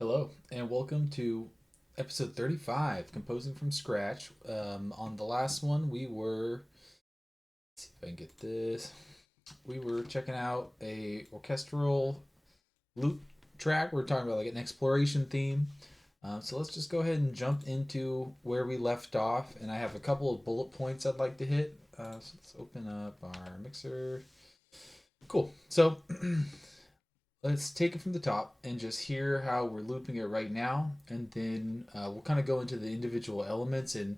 Hello, and welcome to episode 35, Composing from Scratch. On the last one, let's see if I can get this. We were checking out a orchestral loop track. We're talking about like an exploration theme. So let's just go ahead and jump into where we left off. And I have a couple of bullet points I'd like to hit. So let's open up our mixer. Cool. So let's take it from the top and just hear how we're looping it right now, and then we'll kind of go into the individual elements, and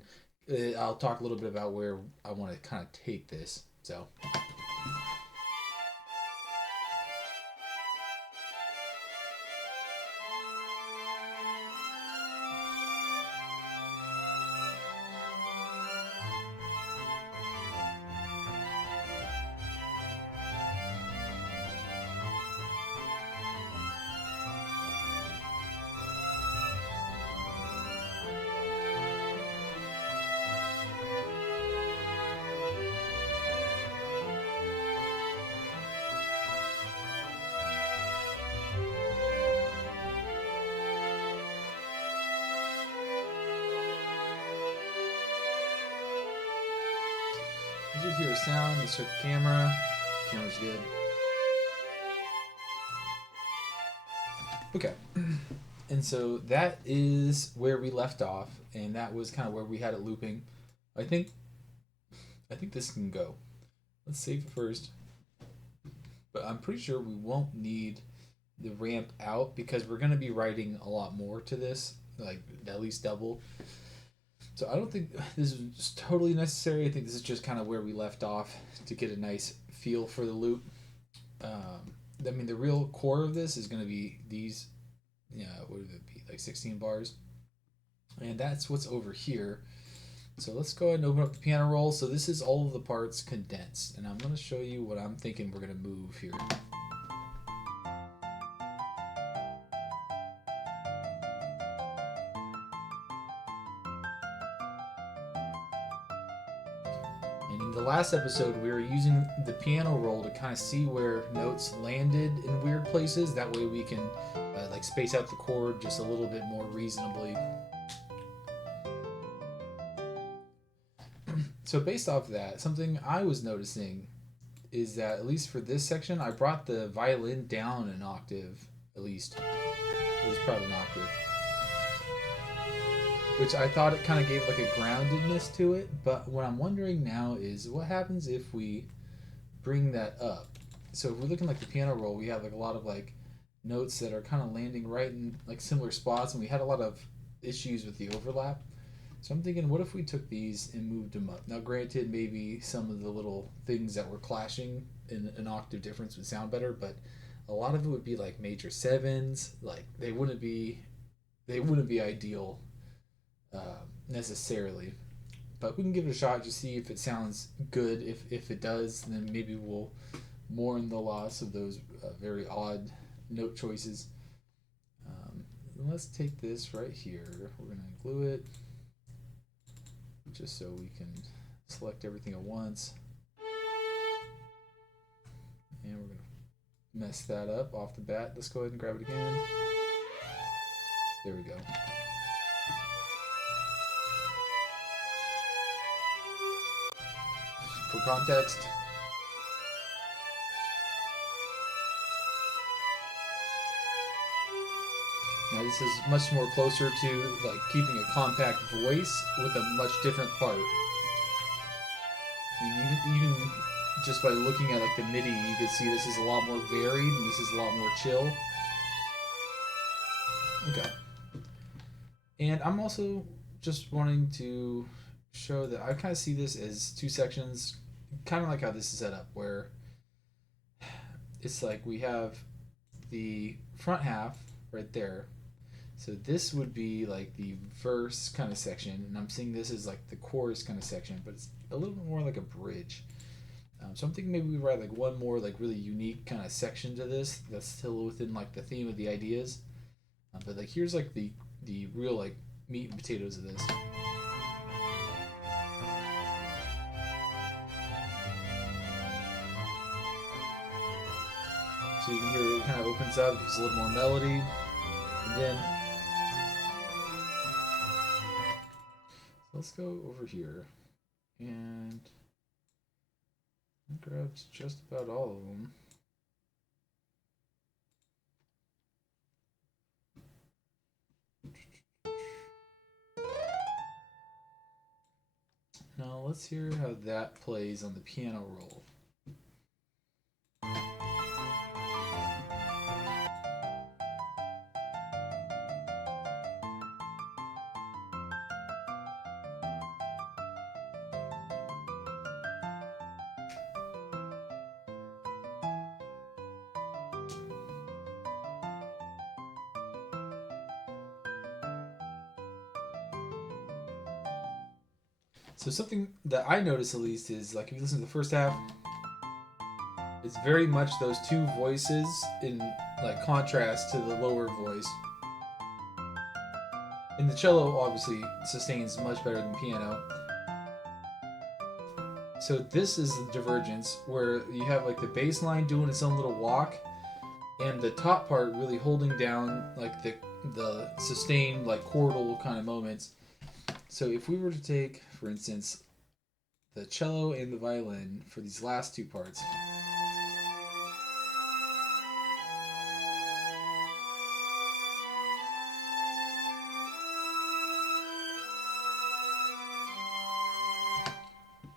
I'll talk a little bit about where I want to kind of take this. So you just hear a sound. Let's check the camera. Camera's good. Okay. And so that is where we left off, and that was kind of where we had it looping. I think I think this can go. Let's save it first. But I'm pretty sure we won't need the ramp out because we're going to be writing a lot more to this, like at least double. So I don't think this is totally necessary. I think this is just kind of where we left off to get a nice feel for the loop. I mean, the real core of this is going to be these, what would it be, like 16 bars? And that's what's over here. So let's go ahead and open up the piano roll. So this is all of the parts condensed, and I'm going to show you what I'm thinking we're going to move here. And in the last episode, we were using the piano roll to kind of see where notes landed in weird places. That way we can like space out the chord just a little bit more reasonably. So based off of that, something I was noticing is that at least for this section, I brought the violin down an octave, at least. It was probably an octave. Which I thought it kind of gave like a groundedness to it, but what I'm wondering now is what happens if we bring that up. So if we're looking like the piano roll, we have like a lot of like notes that are kind of landing right in like similar spots, and we had a lot of issues with the overlap. So I'm thinking, what if we took these and moved them up? Now, granted, maybe some of the little things that were clashing in an octave difference would sound better, but a lot of it would be like major sevens. Like they wouldn't be ideal necessarily. But we can give it a shot to see if it sounds good. If it does, then maybe we'll mourn the loss of those very odd note choices. Let's take this right here. We're going to glue it just so we can select everything at once. And we're going to mess that up off the bat. Let's go ahead and grab it again. There we go. For context, now this is much more closer to like keeping a compact voice with a much different part. I mean, even just by looking at like the MIDI, you can see this is a lot more varied and this is a lot more chill. Okay. And I'm also just wanting to show that I kind of see this as two sections, kind of like how this is set up, where it's like we have the front half right there. So this would be like the verse kind of section, and I'm seeing this as like the chorus kind of section, but it's a little bit more like a bridge. So I'm thinking maybe we write like one more like really unique kind of section to this that's still within like the theme of the ideas. But like here's like the real like meat and potatoes of this. So you can hear it kind of opens up, gives a little more melody, and then let's go over here and grab just about all of them. Now let's hear how that plays on the piano roll. So something that I notice at least is like if you listen to the first half, it's very much those two voices in like contrast to the lower voice. And the cello obviously sustains much better than piano. So this is the divergence where you have like the bass line doing its own little walk and the top part really holding down like the sustained like chordal kind of moments. So if we were to take, for instance, the cello and the violin for these last two parts.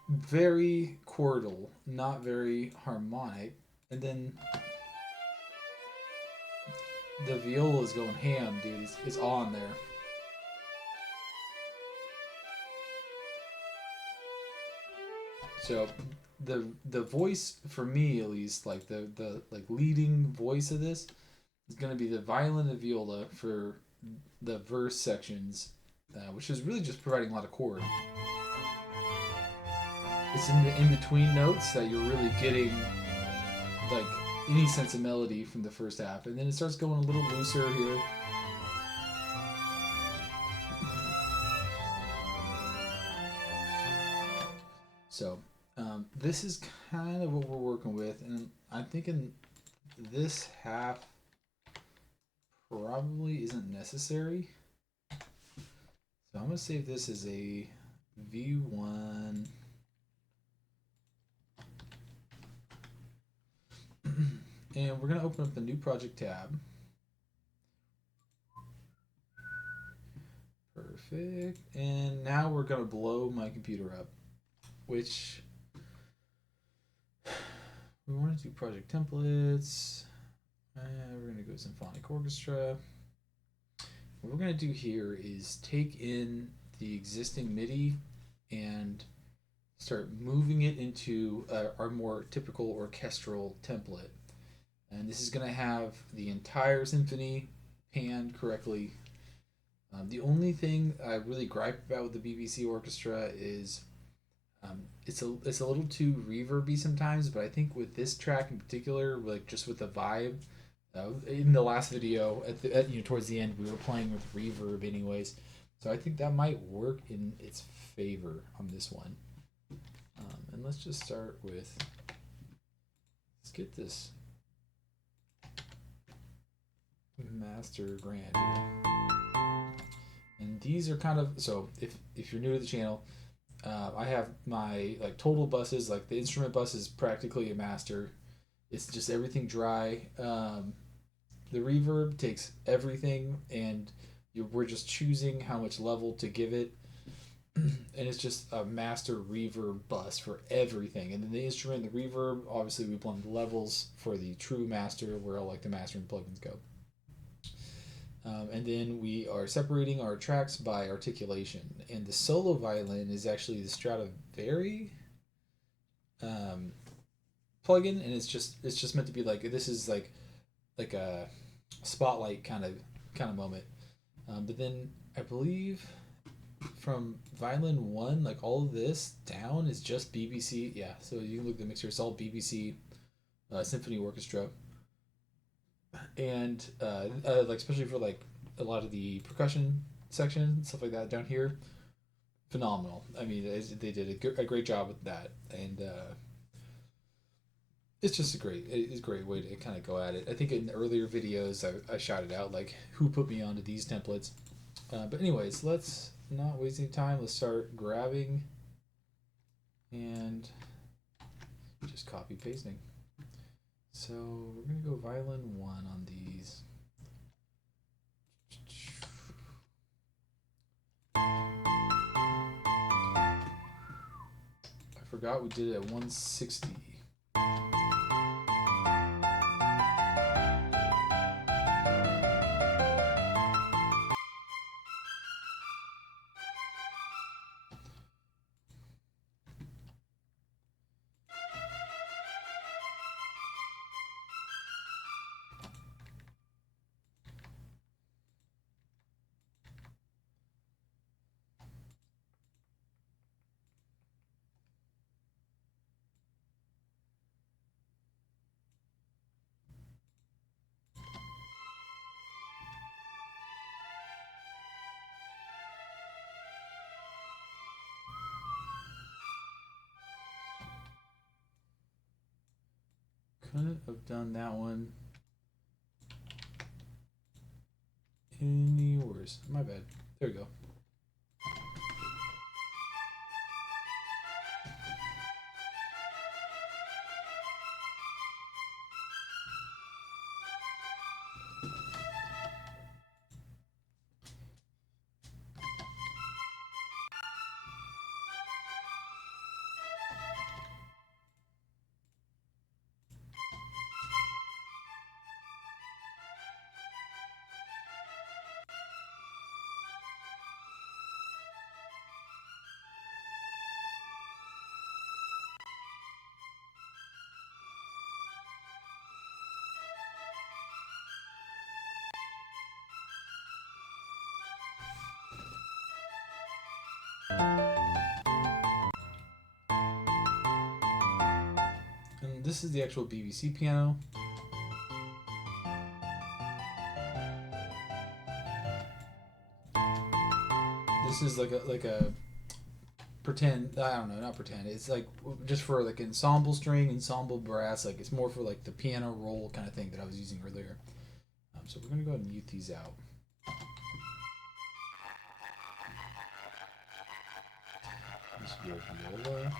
Very chordal, not very harmonic. And then the viola is going ham, dude. It's on there. So the voice for me at least, like the like leading voice of this is gonna be the violin and viola for the verse sections, which is really just providing a lot of chord. It's in the in between notes that you're really getting like any sense of melody from the first half, and then it starts going a little looser here. So this is kind of what we're working with, and I'm thinking this half probably isn't necessary. So I'm going to save this as a V1. And we're going to open up a new project tab. Perfect. And now we're going to blow my computer up, which we want to do project templates. We're going to go symphonic orchestra. What we're going to do here is take in the existing MIDI and start moving it into our more typical orchestral template. And this is going to have the entire symphony panned correctly. The only thing I really gripe about with the BBC Orchestra is it's a little too reverby sometimes, but I think with this track in particular, like just with the vibe, in the last video towards the end we were playing with reverb anyways, so I think that might work in its favor on this one. And let's just start with, let's get this master grand here. And these are kind of, so if you're new to the channel, I have my like total buses, like the instrument bus is practically a master. It's just everything dry. The reverb takes everything, and we're just choosing how much level to give it. And it's just a master reverb bus for everything. And then the instrument, the reverb, obviously we blend the levels for the true master, where all like the mastering plugins go. And then we are separating our tracks by articulation. And the solo violin is actually the Stradivari plugin, and it's just meant to be like, this is like a spotlight kind of moment. But then I believe from violin 1, like all of this down is just BBC. Yeah, so you can look at the mixer. It's all BBC symphony orchestra. And like especially for like a lot of the percussion section, stuff like that down here, phenomenal. I mean, they did a great job with that. And it's just it's a great way to kind of go at it. I think in earlier videos I shouted out like who put me onto these templates. But anyways, let's not waste any time. Let's start grabbing and just copy pasting. So we're gonna go violin 1 on these. I forgot we did it at 160. Couldn't have done that one any worse. My bad. There we go. And this is the actual BBC piano. This is like a pretend, I don't know, not pretend, it's like just for like ensemble string, ensemble brass, like it's more for like the piano roll kind of thing that I was using earlier. So we're gonna go ahead and mute these out. This will be viola.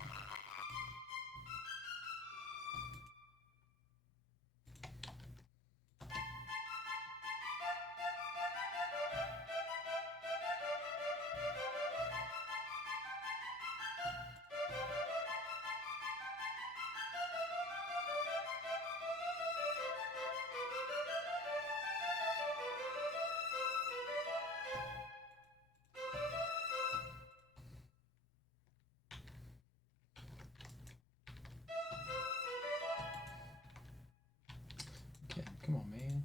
Okay, come on, man.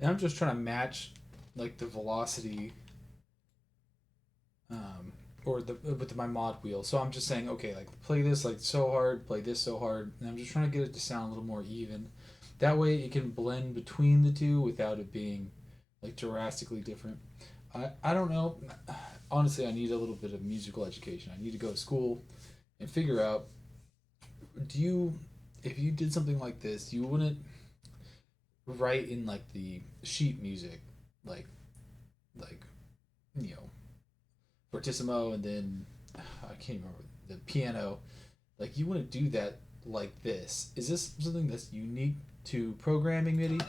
And I'm just trying to match like the velocity or the with my mod wheel. So I'm just saying, okay, like play this like so hard, play this so hard, and I'm just trying to get it to sound a little more even. That way it can blend between the two without it being like drastically different. I don't know. Honestly, I need a little bit of musical education. I need to go to school and figure out, do you, if you did something like this, you wouldn't write in like the sheet music, like like you know fortissimo, and then I can't remember the piano. Like you wouldn't do that like this. Is this something that's unique to programming MIDI?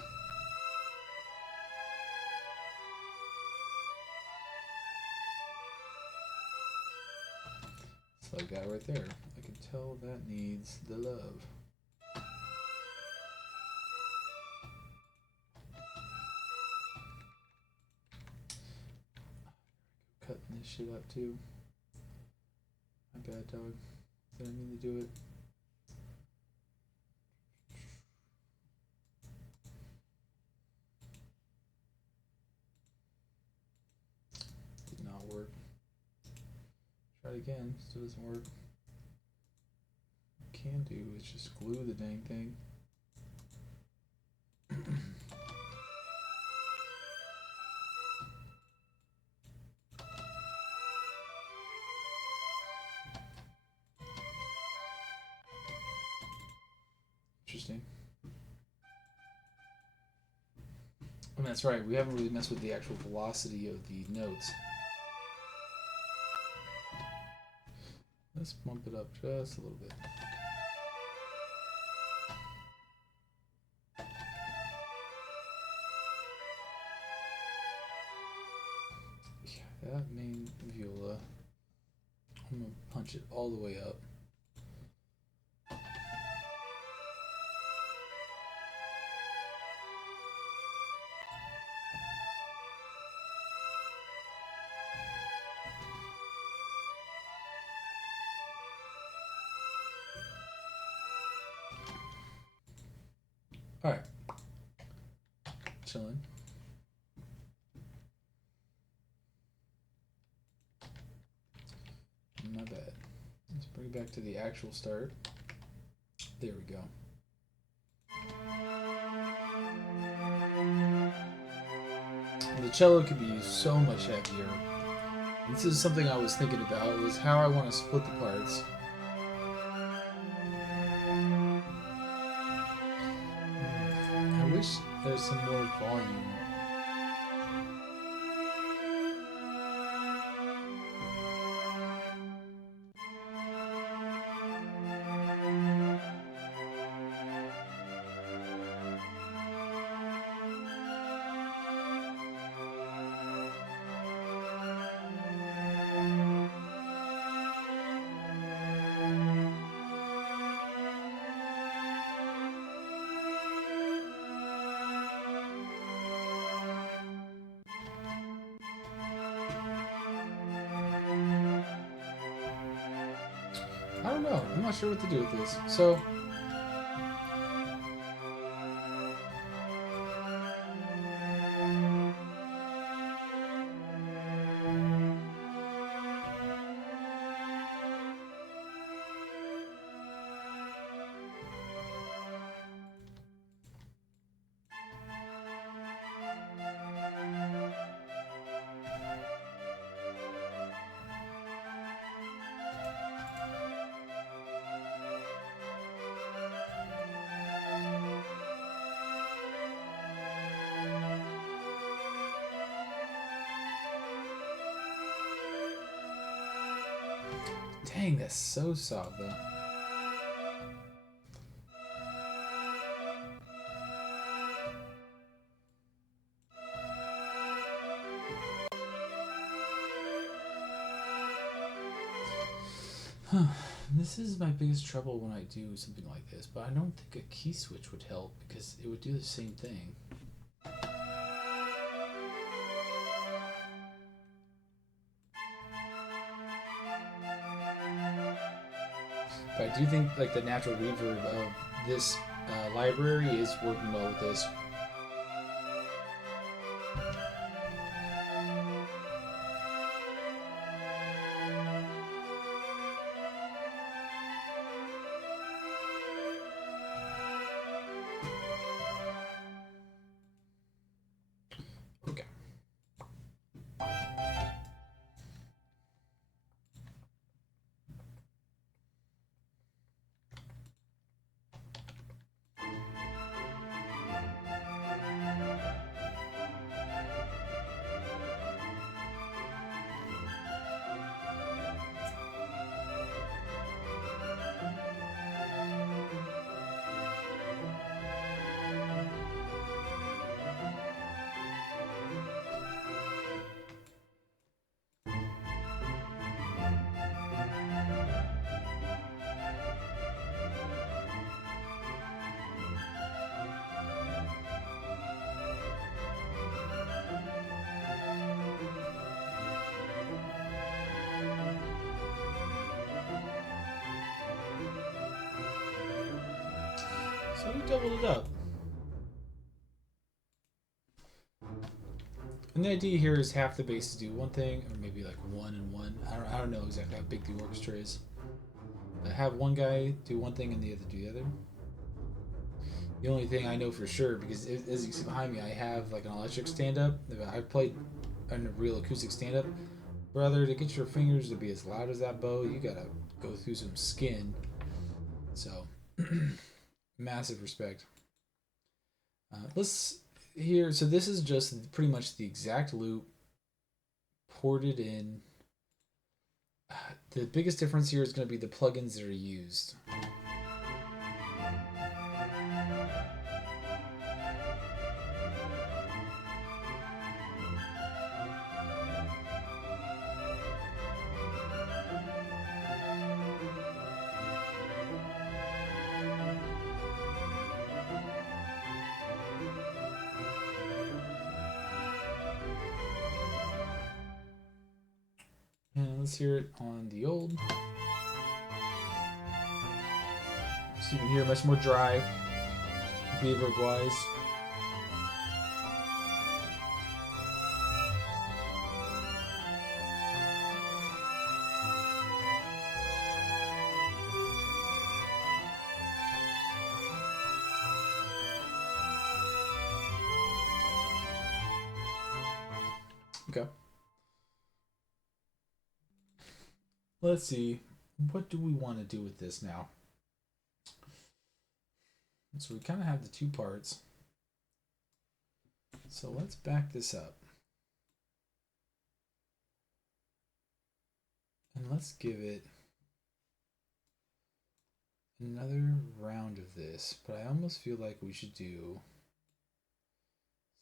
It's like that right there. I can tell that needs the love. Cut shit up too. My bad, dog. Didn't mean to do it. Did not work. Try it again. Still doesn't work. What I can do is just glue the dang thing. Interesting. And that's right, we haven't really messed with the actual velocity of the notes. Let's bump it up just a little bit. Yeah, that main viola, I'm gonna punch it all the way up. Alright. Chilling. My bad. Let's bring it back to the actual start. There we go. The cello could be used so much heavier. And this is something I was thinking about, was how I want to split the parts. I wish there's some more volume. I don't know. I'm not sure what to do with this. So, dang, that's so soft though. This is my biggest trouble when I do something like this, but I don't think a key switch would help because it would do the same thing. But I do think like the natural reverb of this library is working well with this. Okay. So we doubled it up. And the idea here is half the bass to do one thing, or maybe like one and one. I don't know exactly how big the orchestra is. But have one guy do one thing and the other do the other. The only thing I know for sure, because as you can see behind me, I have like an electric stand-up. I've played a real acoustic stand-up. Brother, to get your fingers to be as loud as that bow, you gotta go through some skin. So, massive respect. Let's hear. So this is just pretty much the exact loop ported in. The biggest difference here is going to be the plugins that are used. And let's hear it on the old. So you can hear much more dry, reverb wise. Okay. Let's see. What do we want to do with this now? So we kind of have the two parts. So let's back this up. And let's give it another round of this. But I almost feel like we should do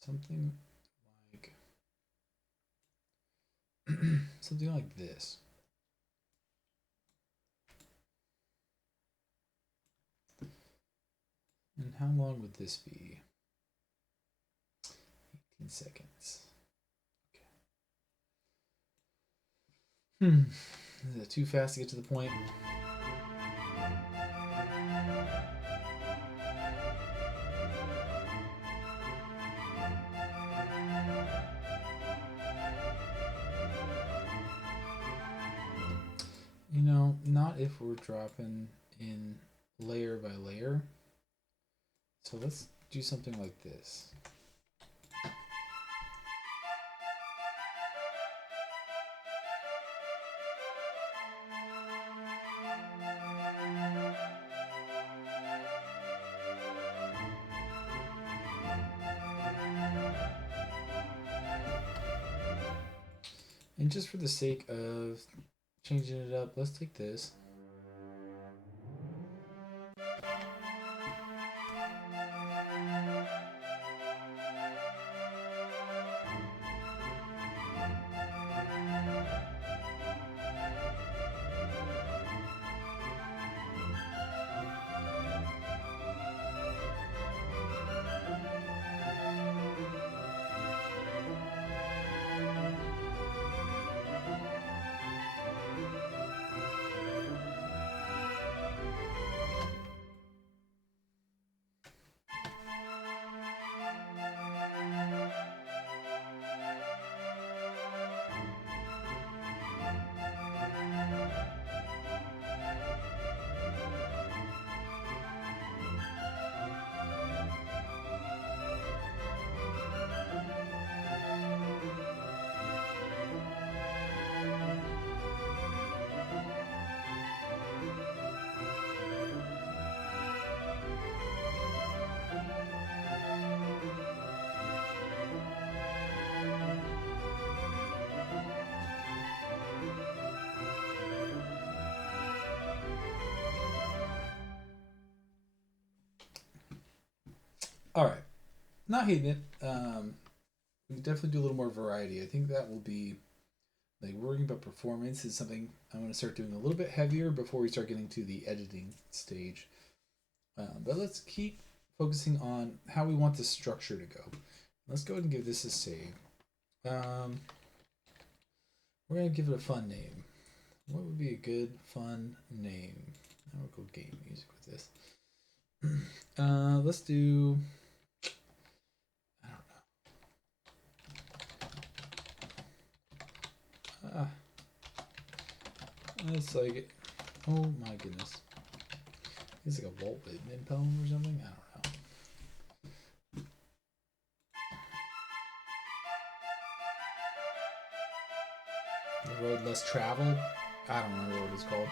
something like something like this. And how long would this be? 18 seconds. Okay. Is it too fast to get to the point? You know, not if we're dropping in layer by layer. So let's do something like this. And just for the sake of changing it up, let's take this. All right, not hating it. We can definitely do a little more variety. I think that will be like worrying about performance is something I'm going to start doing a little bit heavier before we start getting to the editing stage. But let's keep focusing on how we want the structure to go. Let's go ahead and give this a save. We're going to give it a fun name. What would be a good, fun name? I'll go game music with this. Let's do. I don't know. It's like, oh my goodness. It's like a Walt Whitman poem or something. I don't know. The road less traveled. I don't remember what it's called.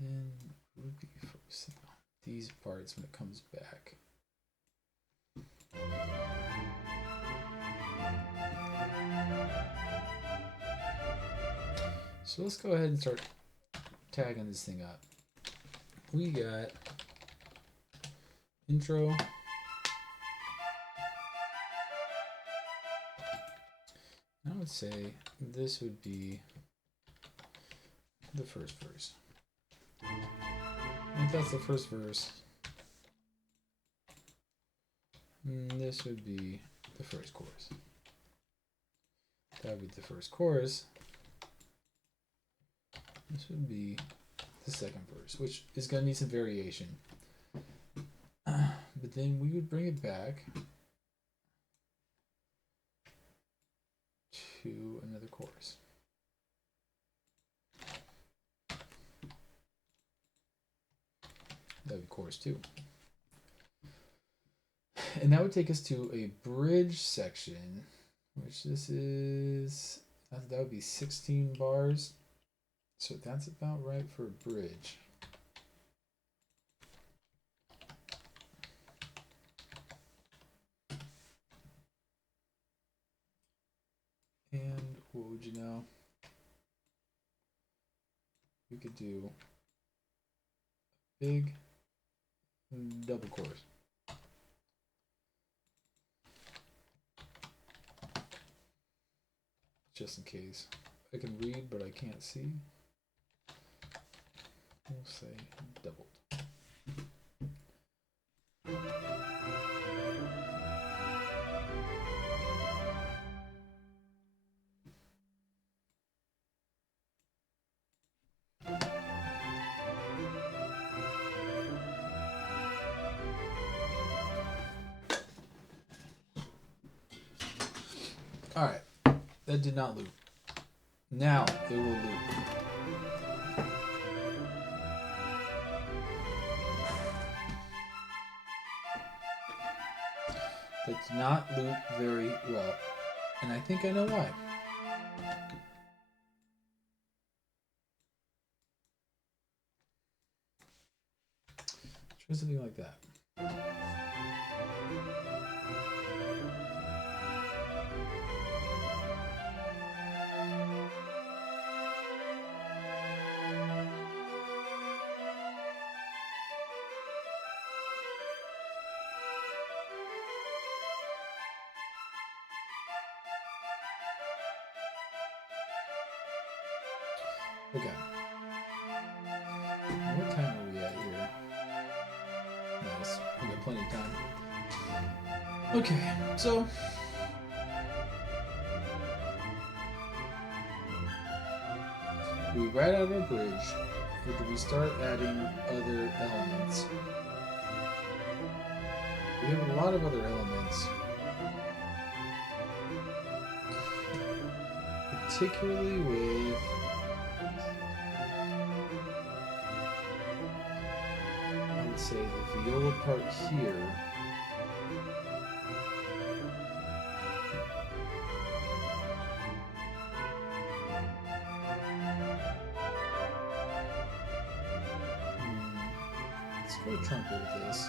Then we'll be focusing on these parts when it comes back. So let's go ahead and start tagging this thing up. We got intro. I would say this would be the first verse. If that's the first verse, this would be the first chorus. That would be the first chorus. This would be the second verse, which is going to need some variation. But then we would bring it back to another chorus. That would be chorus 2. And that would take us to a bridge section, which this is, that would be 16 bars. So that's about right for a bridge. And what would you know? We could do big double chorus. Just in case. I can read, but I can't see. We'll say doubled. All right, that did not loop. Now it will loop. That did not loop very well, and I think I know why. Try something like that. Okay. What time are we at here? Nice. We got plenty of time. Okay, so we write out our bridge, or do we start adding other elements? We have a lot of other elements. Particularly with I would say the viola part here. Let's go trumpet with this.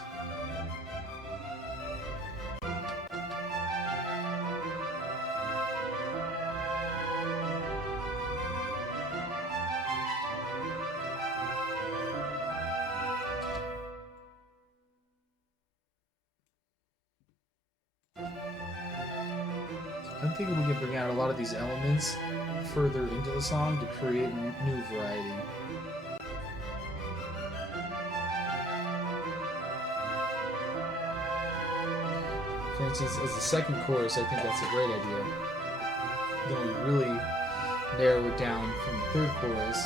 I'm thinking we can bring out a lot of these elements further into the song to create new variety. For instance, as the second chorus, I think that's a great idea. Then we really narrow it down from the third chorus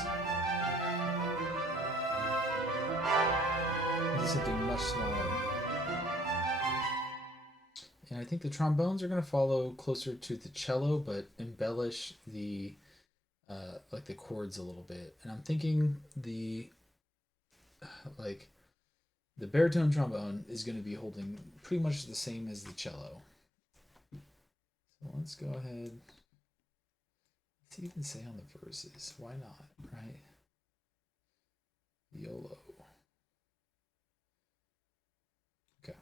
into something much smaller. And I think the trombones are going to follow closer to the cello, but embellish the like the chords a little bit. And I'm thinking the baritone trombone is going to be holding pretty much the same as the cello. So let's go ahead. Let's even say on the verses. Why not, right? YOLO. Okay.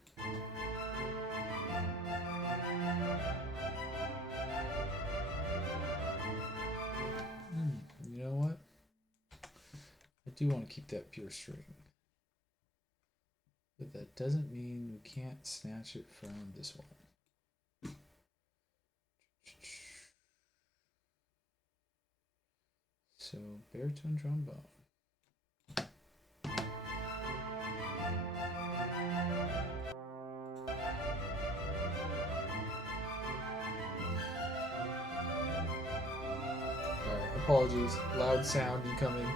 You know what? I do want to keep that pure string. But that doesn't mean we can't snatch it from this one. So, baritone trombone. Alright, apologies. Loud sound incoming.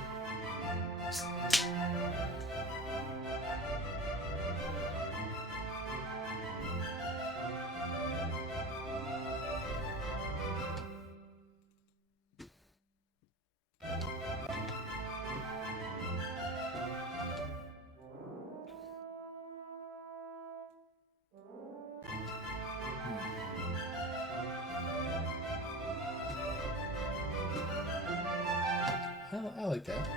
I like that.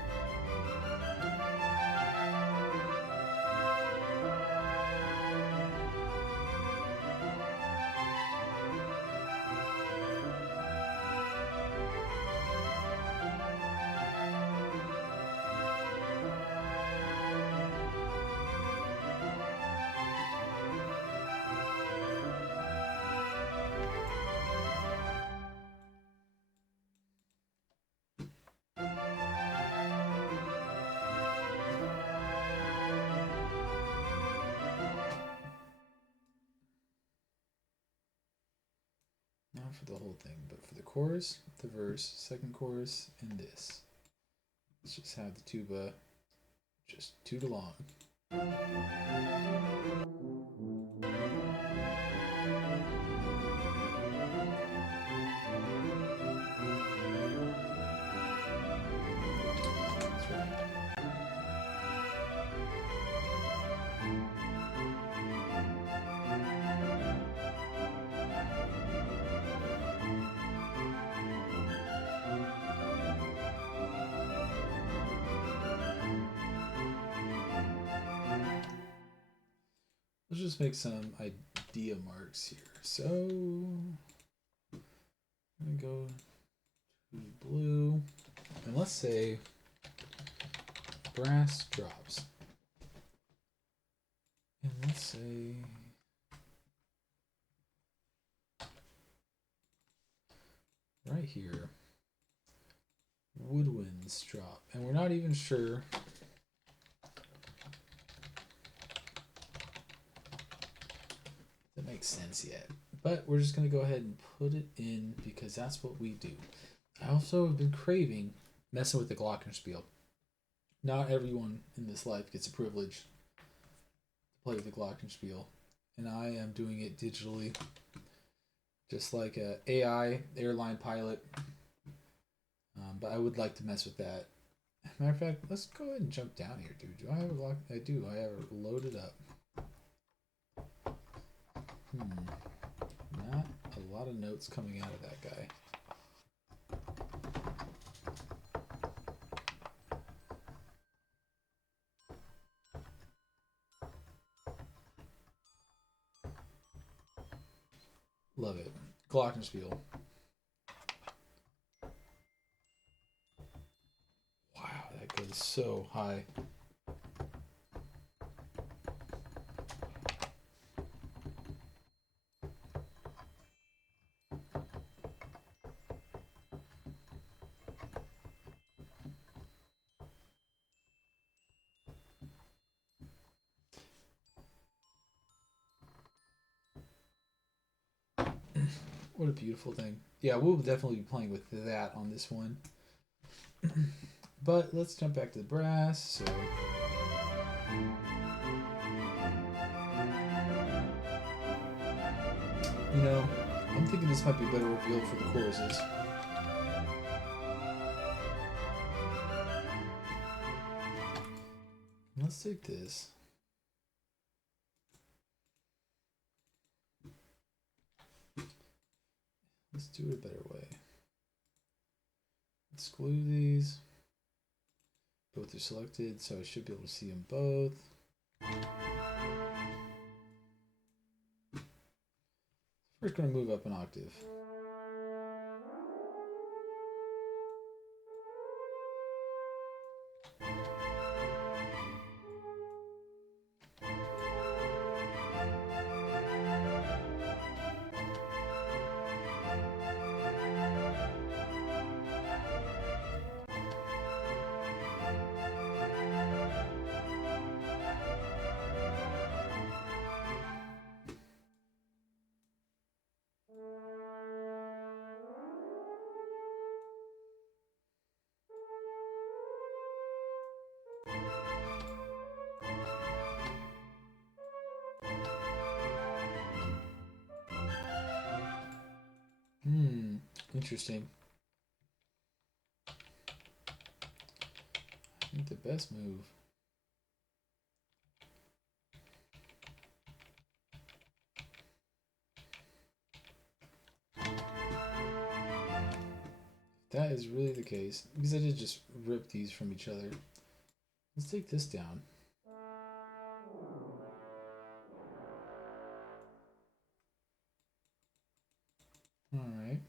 Not for the whole thing, but for the chorus, the verse, second chorus, and this. Let's just have the tuba just toot along. That's right. Let's just make some idea marks here. So I'm gonna go to blue, and let's say brass drops. And let's say right here, woodwinds drop. And we're not even sure that makes sense yet. But we're just going to go ahead and put it in because that's what we do. I also have been craving messing with the glockenspiel. Not everyone in this life gets a privilege to play with the glockenspiel. And I am doing it digitally. Just like a AI airline pilot. But I would like to mess with that. Matter of fact, let's go ahead and jump down here, dude. Do I have a lock? I do. I have it loaded up. Not a lot of notes coming out of that guy. Love it. Glockenspiel. Wow, that goes so high. What a beautiful thing. Yeah, we'll definitely be playing with that on this one. But let's jump back to the brass. So, you know, I'm thinking this might be a better reveal for the choruses. Let's take this. Let's do it a better way. Let's glue these. Both are selected, so I should be able to see them both. First, going to move up an octave. Interesting. I think the best move. If that is really the case, because I did just rip these from each other. Let's take this down. All right.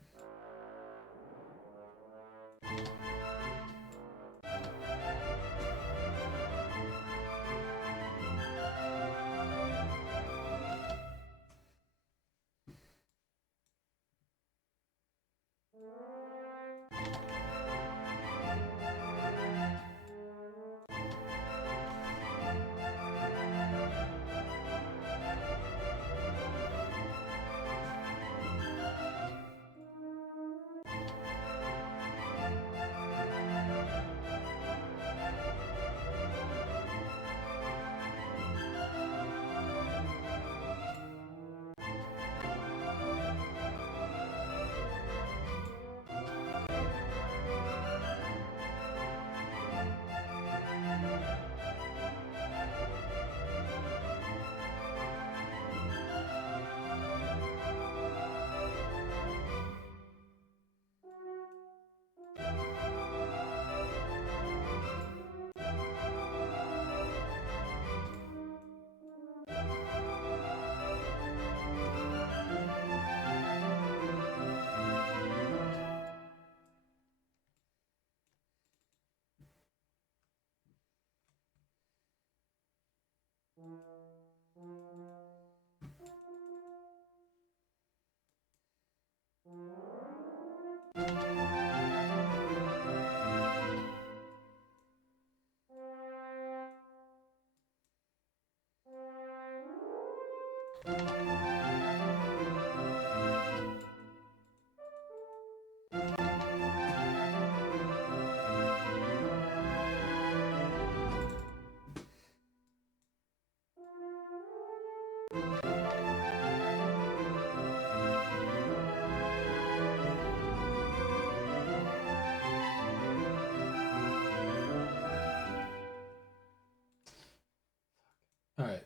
All right.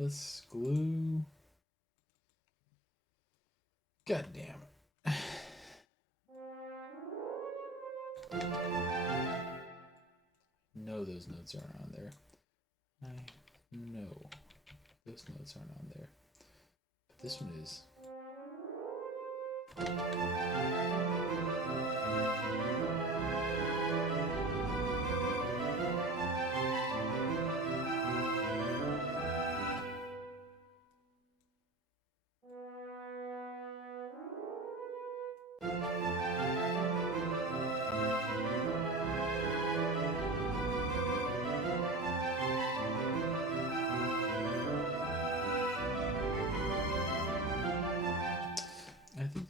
Let's glue. God damn it. No, those notes aren't on there. I know those notes aren't on there. But this one is.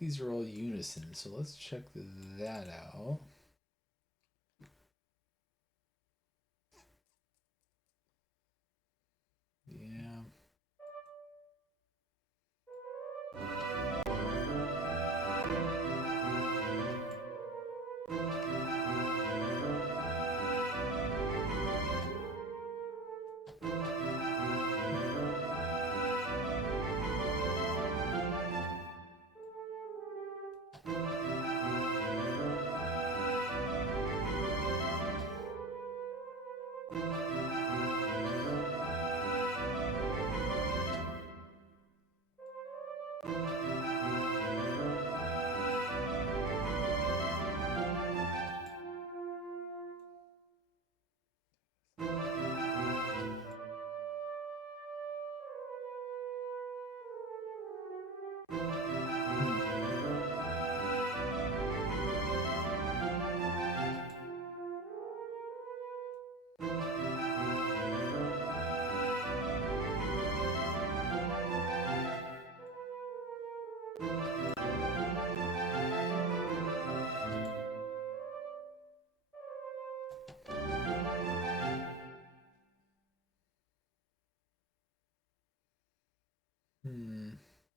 these are all unison, so let's check that out. Yeah.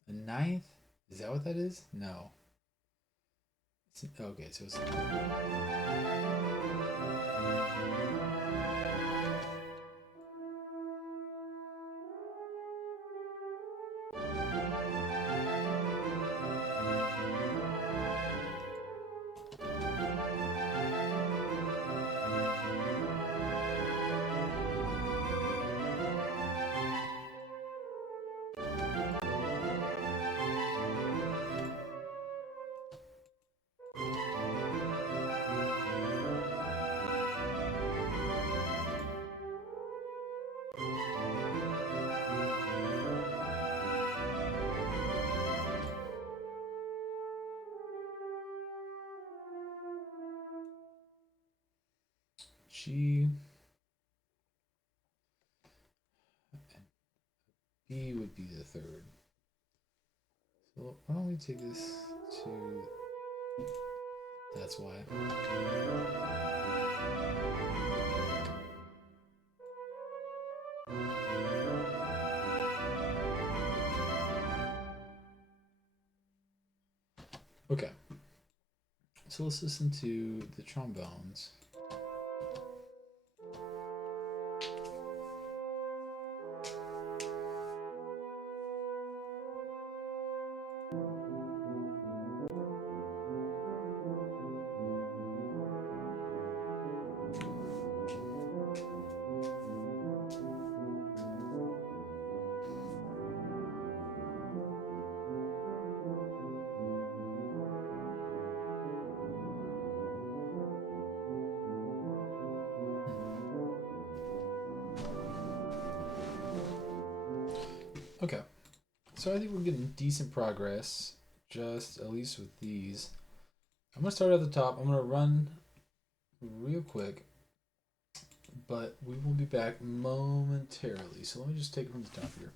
A ninth? Is that what that is? No. Okay, so it's. G. B would be the third. So why don't we take this to. That's why. Okay. So let's listen to the trombones. Okay, so I think we're getting decent progress, just at least with these. I'm gonna start at the top. I'm gonna run real quick, but we will be back momentarily. So let me just take it from the top here.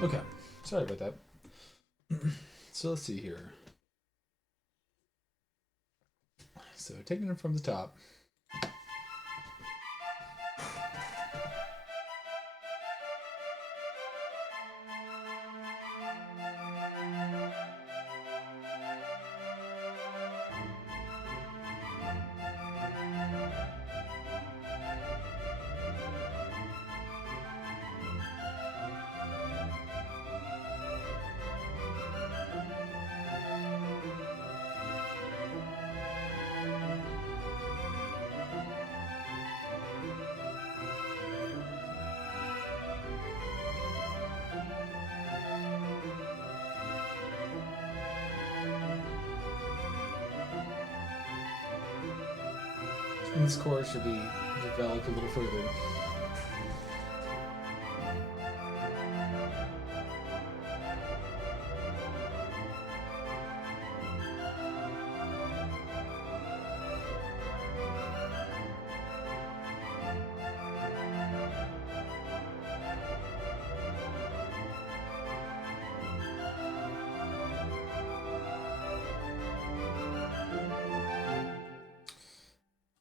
Okay, sorry about that. So let's see here. So taking it from the top. And this chord should be developed a little further.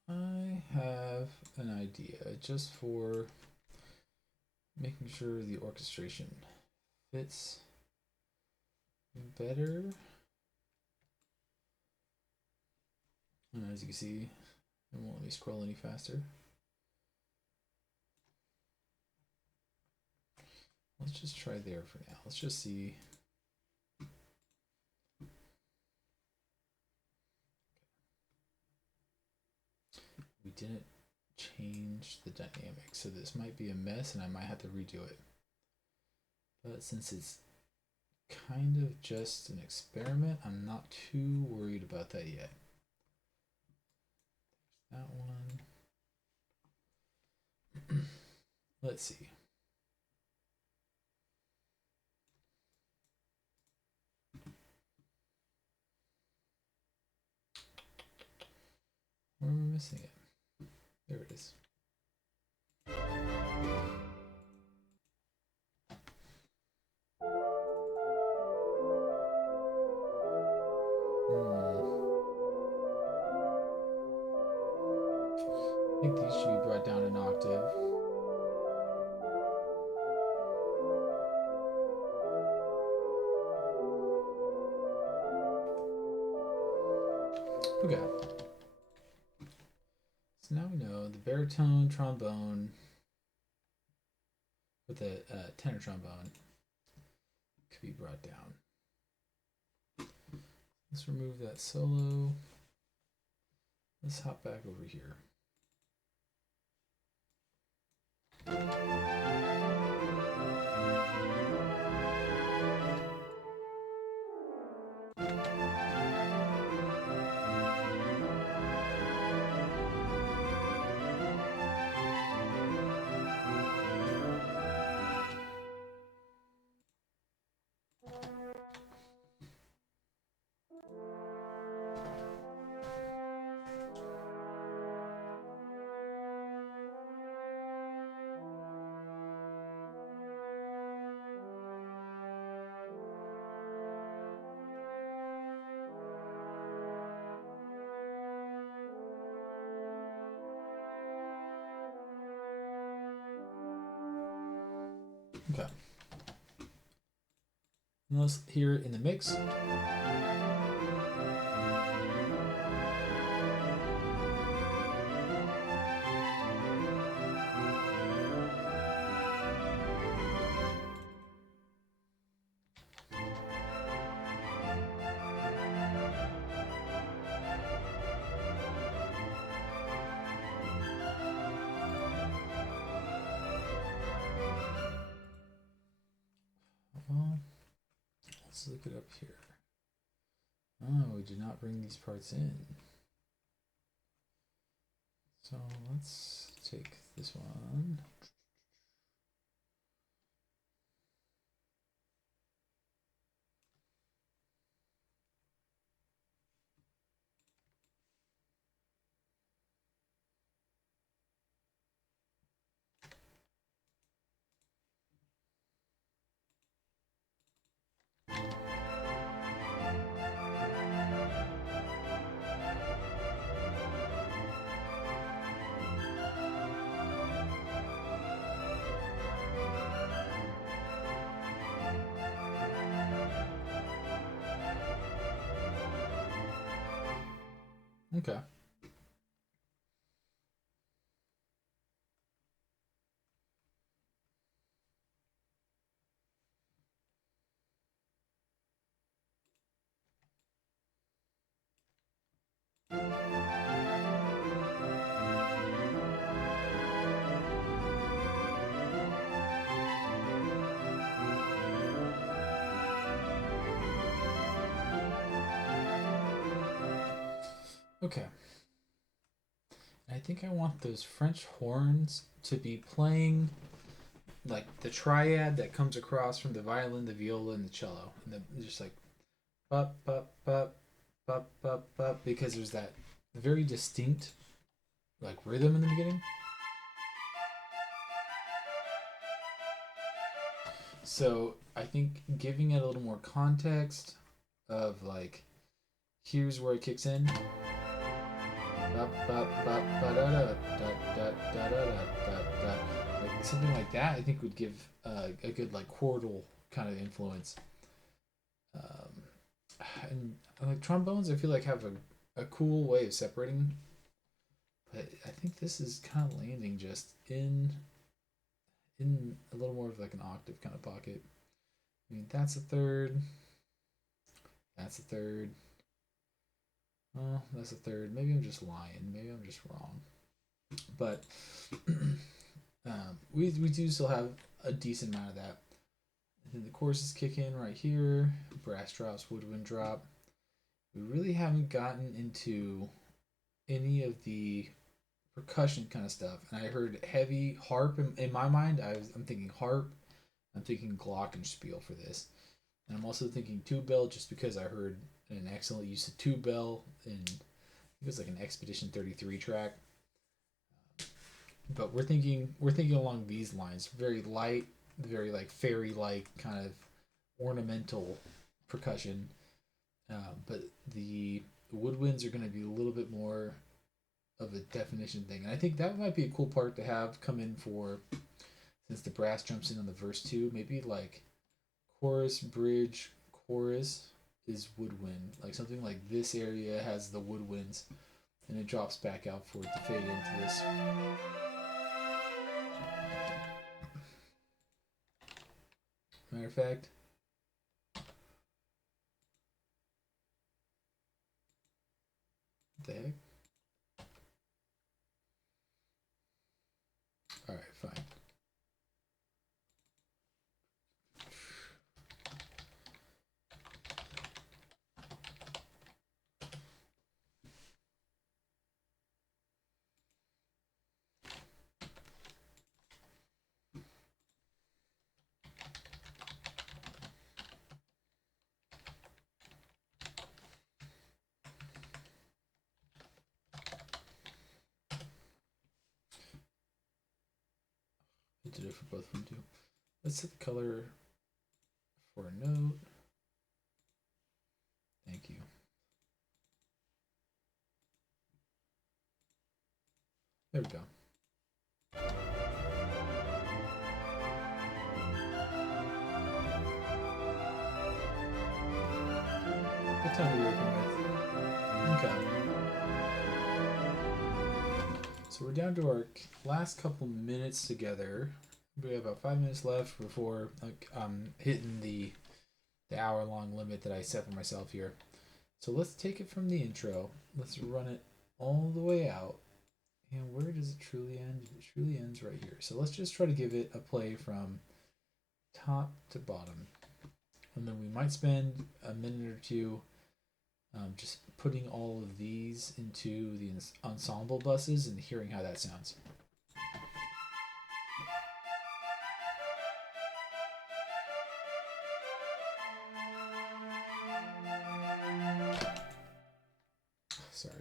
I have an idea just for making sure the orchestration fits better. And as you can see, it won't let me scroll any faster. Let's just try there for now. Let's just see. We didn't change the dynamics, so this might be a mess and I might have to redo it. But since it's kind of just an experiment, I'm not too worried about that yet. That one. Let's see. Where am I missing it? There it is. I think these should be brought down an octave. Okay. So now we know the baritone trombone with the tenor trombone could be brought down. Let's remove that solo. Let's hop back over here. Okay. Now let's hear it in the mix. Let's look it up here. Oh, we did not bring these parts in. So let's take this one. Okay. Okay. I think I want those French horns to be playing like the triad that comes across from the violin, the viola, and the cello, and just like up, up, up, up, up, up, because there's that very distinct like rhythm in the beginning. So I think giving it a little more context of like here's where it kicks in. Like something like that, I think would give a good like chordal kind of influence. And like trombones, I feel like have a cool way of separating, but I think this is kind of landing just in a little more of like an octave kind of pocket. I mean, that's a third. That's a third. Oh, that's a third. Maybe I'm just lying. Maybe I'm just wrong. But we do still have a decent amount of that. And then the choruses kick in right here. Brass drops, woodwind drop. We really haven't gotten into any of the percussion kind of stuff. And I heard heavy harp in my mind. I'm thinking harp. I'm thinking glockenspiel for this. And I'm also thinking tube bell just because I heard an excellent use of tube bell in it was like an Expedition 33 track. But we're thinking along these lines, very light, very like fairy like kind of ornamental percussion. But the woodwinds are going to be a little bit more of a definition thing, and I think that might be a cool part to have come in for since the brass jumps in on the verse two. Maybe like chorus, bridge, chorus is woodwind, like something like this area has the woodwinds, and it drops back out for it to fade into this. Matter of fact, what the heck? All right, fine. I did it for both of them too. Let's set the color for a note. Thank you. There we go. What time are we working with? Okay. So we're down to our last couple minutes together. We have about 5 minutes left before hitting the hour long limit that I set for myself here. So let's take it from the intro. Let's run it all the way out. And where does it truly end? It truly ends right here. So let's just try to give it a play from top to bottom. And then we might spend a minute or two just putting all of these into the ensemble buses and hearing how that sounds. Sorry.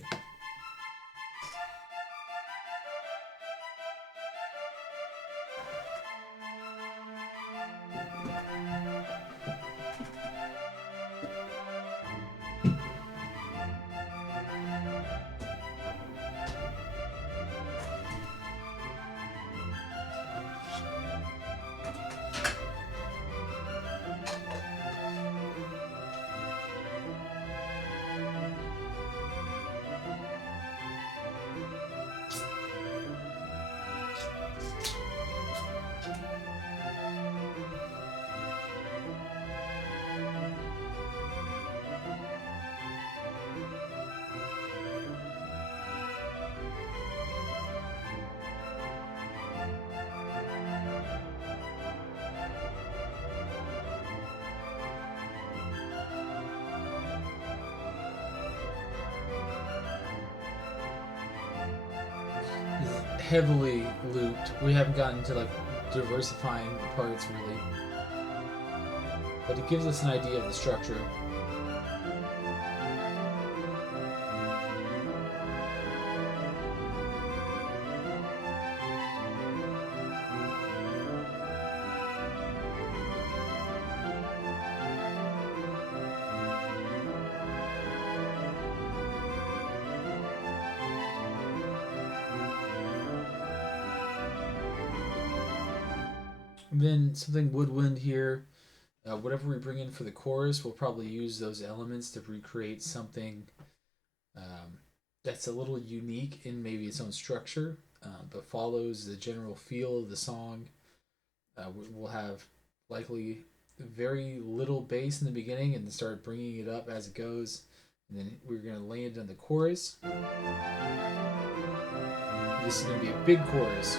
heavily looped. We haven't gotten to like diversifying the parts really, but it gives us an idea of the structure. And then something woodwind here. Whatever we bring in for the chorus, we'll probably use those elements to recreate something um, that's a little unique in maybe its own structure, but follows the general feel of the song. We'll have likely very little bass in the beginning and then start bringing it up as it goes. And then we're going to land on the chorus. This is going to be a big chorus.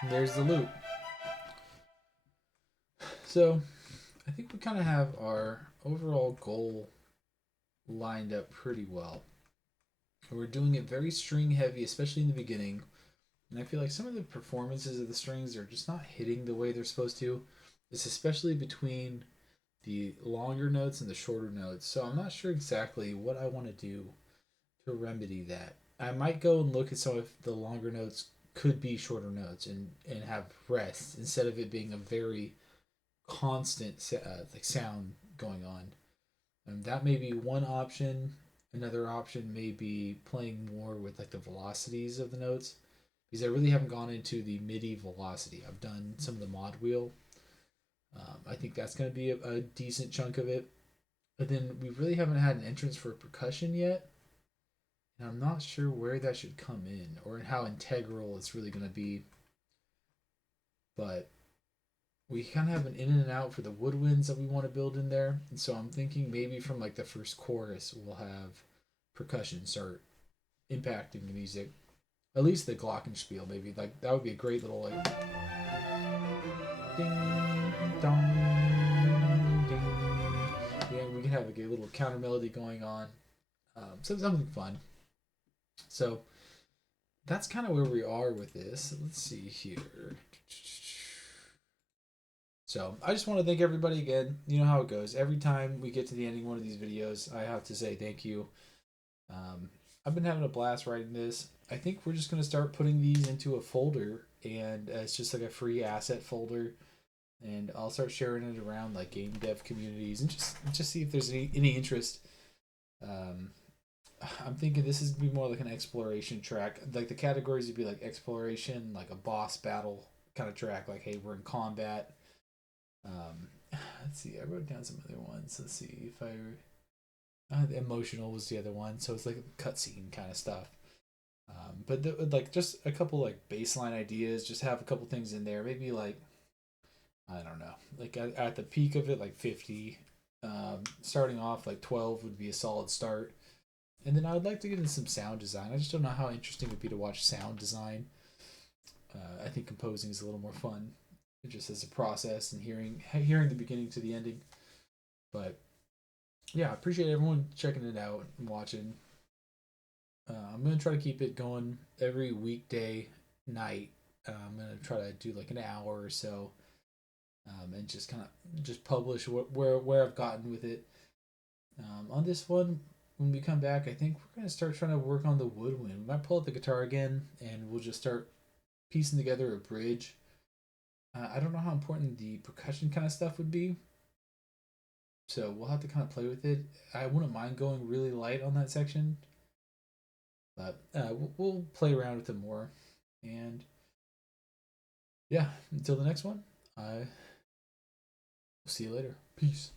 And there's the loop. So I think we kind of have our overall goal lined up pretty well. We're doing it very string heavy, especially in the beginning. And I feel like some of the performances of the strings are just not hitting the way they're supposed to. It's especially between the longer notes and the shorter notes. So I'm not sure exactly what I want to do to remedy that. I might go and look at some of the longer notes could be shorter notes and have rest instead of it being a very constant like sound going on. And that may be one option. Another option may be playing more with like the velocities of the notes because I really haven't gone into the MIDI velocity. I've done some of the mod wheel. I think that's going to be a decent chunk of it. But then we really haven't had an entrance for percussion yet. And I'm not sure where that should come in or how integral it's really going to be. But we kind of have an in and out for the woodwinds that we want to build in there. And so I'm thinking maybe from like the first chorus, we'll have percussion start impacting the music. At least the glockenspiel, maybe. Like that would be a great little like ding dong ding. Yeah, we can have like a little counter melody going on. Something fun. So that's kind of where we are with this. Let's see here. So I just want to thank everybody again. You know how it goes. Every time we get to the ending of one of these videos, I have to say thank you. I've been having a blast writing this. I think we're just going to start putting these into a folder, and it's just like a free asset folder. And I'll start sharing it around like game dev communities and just see if there's any interest. I'm thinking this is gonna be more like an exploration track. Like the categories would be like exploration, like a boss battle kind of track. Like, hey, we're in combat. Let's see. I wrote down some other ones. Let's see if I. Emotional was the other one, so it's like cutscene kind of stuff. Like just a couple like baseline ideas. Just have a couple things in there. Maybe like I don't know. Like at the peak of it, like 50. Starting off like 12 would be a solid start. And then I would like to get into some sound design. I just don't know how interesting it would be to watch sound design. I think composing is a little more fun, just as a process and hearing the beginning to the ending. But yeah, I appreciate everyone checking it out and watching. I'm gonna try to keep it going every weekday night. I'm gonna try to do like an hour or so, and just kind of just publish where I've gotten with it. On this one, when we come back, I think we're gonna start trying to work on the woodwind. We might pull out the guitar again, and we'll just start piecing together a bridge. I don't know how important the percussion kind of stuff would be, so we'll have to kind of play with it. I wouldn't mind going really light on that section, But we'll play around with it more. And yeah, until the next one, I will see you later. Peace.